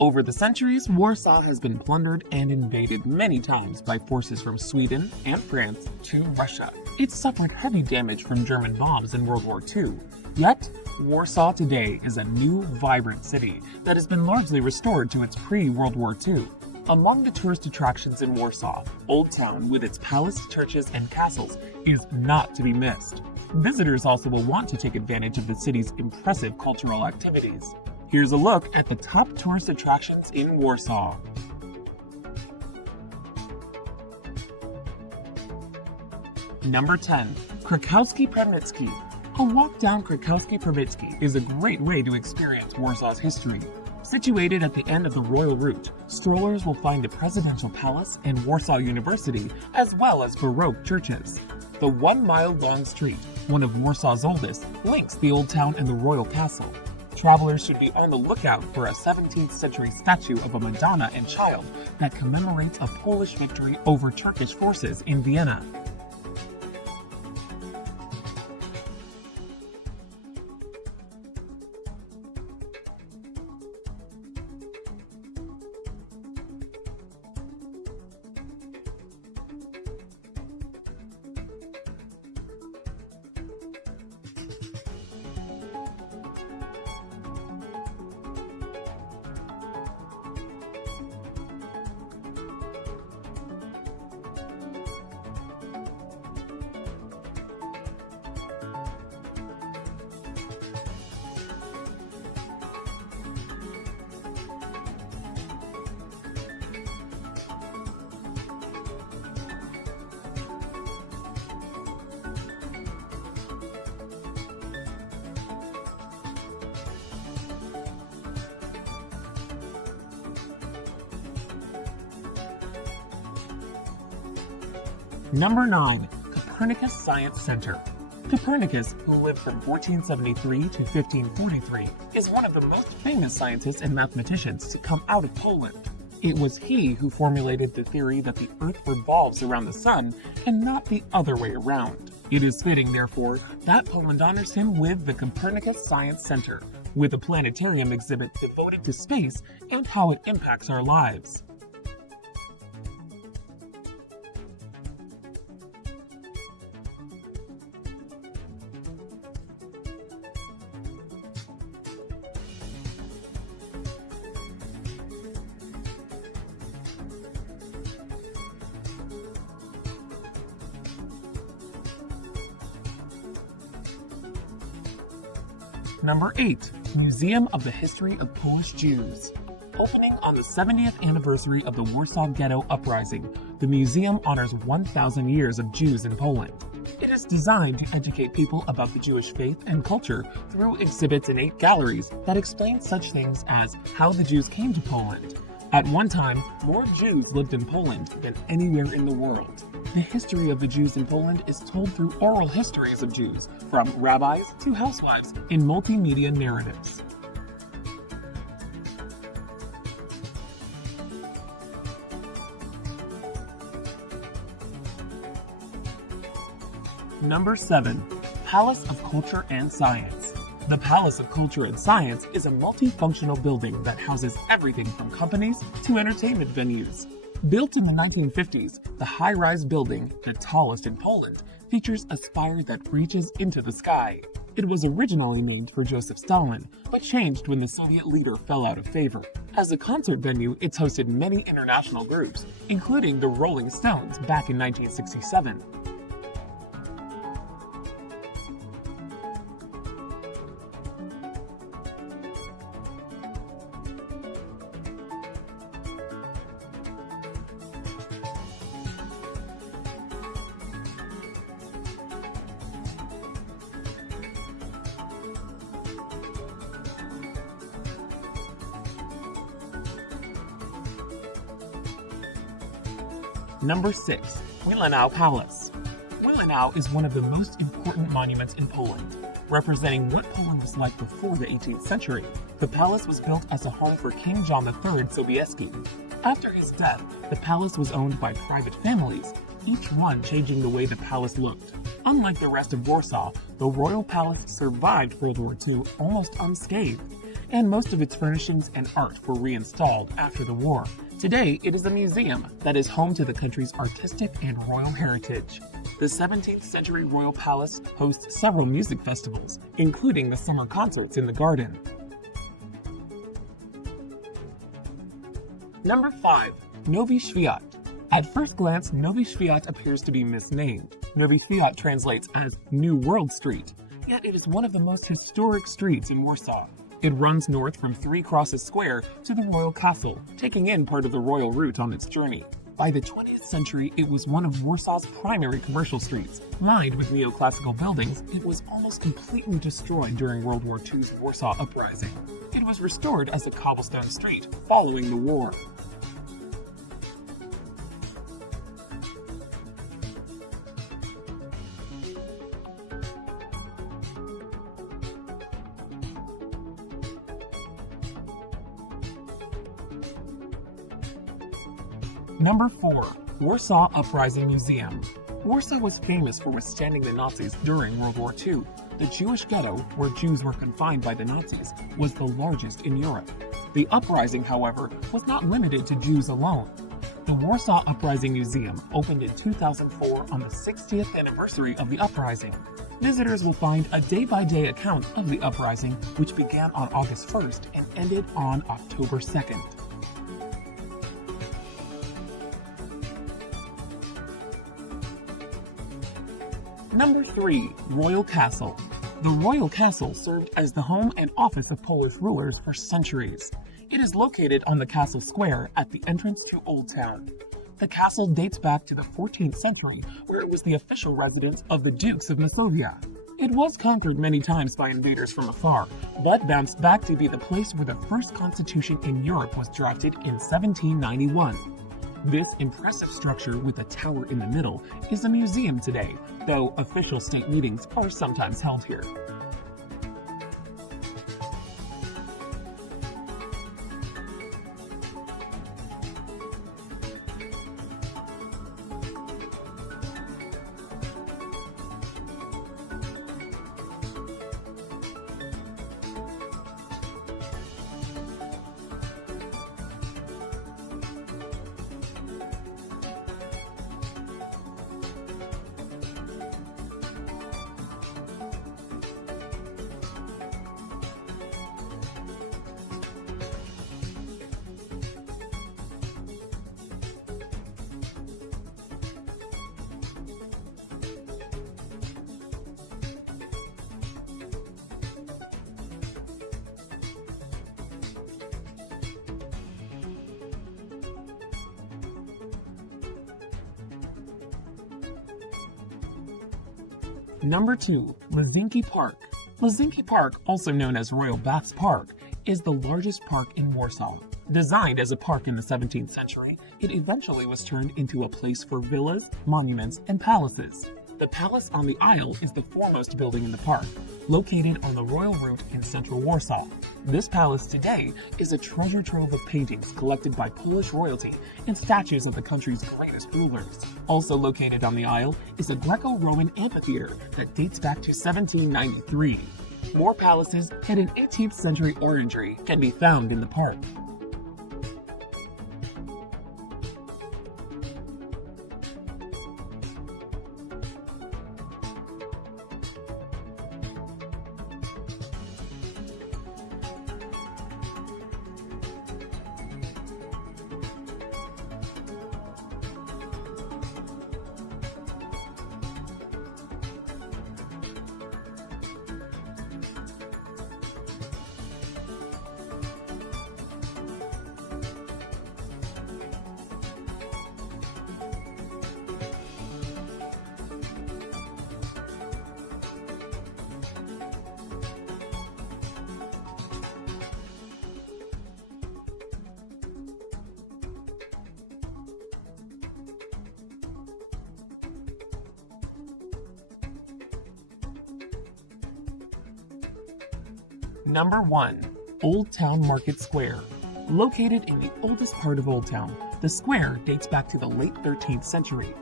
Over the centuries, Warsaw has been plundered and invaded many times by forces from Sweden and France to Russia. It suffered heavy damage from German bombs in World War II. Yet, Warsaw today is a new, vibrant city that has been largely restored to its pre-World War II. Among the tourist attractions in Warsaw, Old Town with its palace, churches, and castles is not to be missed. Visitors also will want to take advantage of the city's impressive cultural activities. Here's a look at the top tourist attractions in Warsaw. Number 10. Krakowski-Przemyśl. A walk down Krakowski-Przemyśl is a great way to experience Warsaw's history. Situated at the end of the Royal Route, strollers will find the Presidential Palace and Warsaw University, as well as Baroque churches. The 1-mile-long street, one of Warsaw's oldest, links the Old Town and the Royal Castle. Travelers should be on the lookout for a 17th century statue of a Madonna and Child that commemorates a Polish victory over Turkish forces in Vienna. Number 9. Copernicus Science Center. Copernicus, who lived from 1473 to 1543, is one of the most famous scientists and mathematicians to come out of Poland. It was he who formulated the theory that the Earth revolves around the Sun and not the other way around. It is fitting, therefore, that Poland honors him with the Copernicus Science Center, with a planetarium exhibit devoted to space and how it impacts our lives. Number 8. Museum of the History of Polish Jews. Opening on the 70th anniversary of the Warsaw Ghetto Uprising, the museum honors 1,000 years of Jews in Poland. It is designed to educate people about the Jewish faith and culture through exhibits in 8 galleries that explain such things as how the Jews came to Poland. At one time, more Jews lived in Poland than anywhere in the world. The history of the Jews in Poland is told through oral histories of Jews, from rabbis to housewives, in multimedia narratives. Number 7. Palace of Culture and Science. The Palace of Culture and Science is a multifunctional building that houses everything from companies to entertainment venues. Built in the 1950s, the high-rise building, the tallest in Poland, features a spire that reaches into the sky. It was originally named for Joseph Stalin, but changed when the Soviet leader fell out of favor. As a concert venue, it's hosted many international groups, including the Rolling Stones back in 1967. Number 6. Wilanów Palace. Wilanów is one of the most important monuments in Poland, representing what Poland was like before the 18th century. The palace was built as a home for King John III Sobieski. After his death, the palace was owned by private families, each one changing the way the palace looked. Unlike the rest of Warsaw, the royal palace survived World War II almost unscathed. and most of its furnishings and art were reinstalled after the war. Today, it is a museum that is home to the country's artistic and royal heritage. The 17th century royal palace hosts several music festivals, including the summer concerts in the garden. Number 5. Nowy Świat. At first glance, Nowy Świat appears to be misnamed. Nowy Świat translates as New World Street, yet it is one of the most historic streets in Warsaw. It runs north from Three Crosses Square to the Royal Castle, taking in part of the royal route on its journey. By the 20th century, it was one of Warsaw's primary commercial streets. Lined with neoclassical buildings, it was almost completely destroyed during World War II's Warsaw Uprising. It was restored as a cobblestone street following the war. Number 4. Warsaw Uprising Museum. Warsaw was famous for withstanding the Nazis during World War II. The Jewish ghetto, where Jews were confined by the Nazis, was the largest in Europe. The uprising, however, was not limited to Jews alone. The Warsaw Uprising Museum opened in 2004 on the 60th anniversary of the uprising. Visitors will find a day-by-day account of the uprising, which began on August 1st and ended on October 2nd. Number 3. Royal Castle. The Royal Castle served as the home and office of Polish rulers for centuries. It is located on the castle square at the entrance to Old Town. The castle dates back to the 14th century, where it was the official residence of the Dukes of Masovia. It was conquered many times by invaders from afar, but bounced back to be the place where the first constitution in Europe was drafted in 1791. This impressive structure with a tower in the middle is a museum today, though official state meetings are sometimes held here. Number 2. Leszczynski Park. Leszczynski Park, also known as Royal Baths Park, is the largest park in Warsaw. Designed as a park in the 17th century, it eventually was turned into a place for villas, monuments, and palaces. The Palace on the Isle is the foremost building in the park, located on the royal route in central Warsaw. This palace today is a treasure trove of paintings collected by Polish royalty and statues of the country's greatest rulers. Also located on the Isle is a Greco-Roman amphitheater that dates back to 1793. More palaces and an 18th century orangery can be found in the park. Number 1. Old Town Market Square. Located in the oldest part of Old Town, the square dates back to the late 13th century.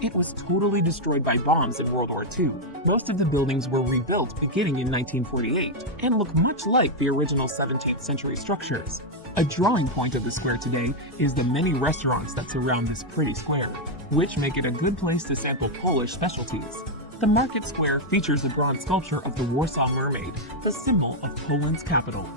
It was totally destroyed by bombs in World War II. Most of the buildings were rebuilt beginning in 1948 and look much like the original 17th century structures. A drawing point of the square today is the many restaurants that surround this pretty square, which make it a good place to sample Polish specialties. The market square features a bronze sculpture of the Warsaw Mermaid, the symbol of Poland's capital.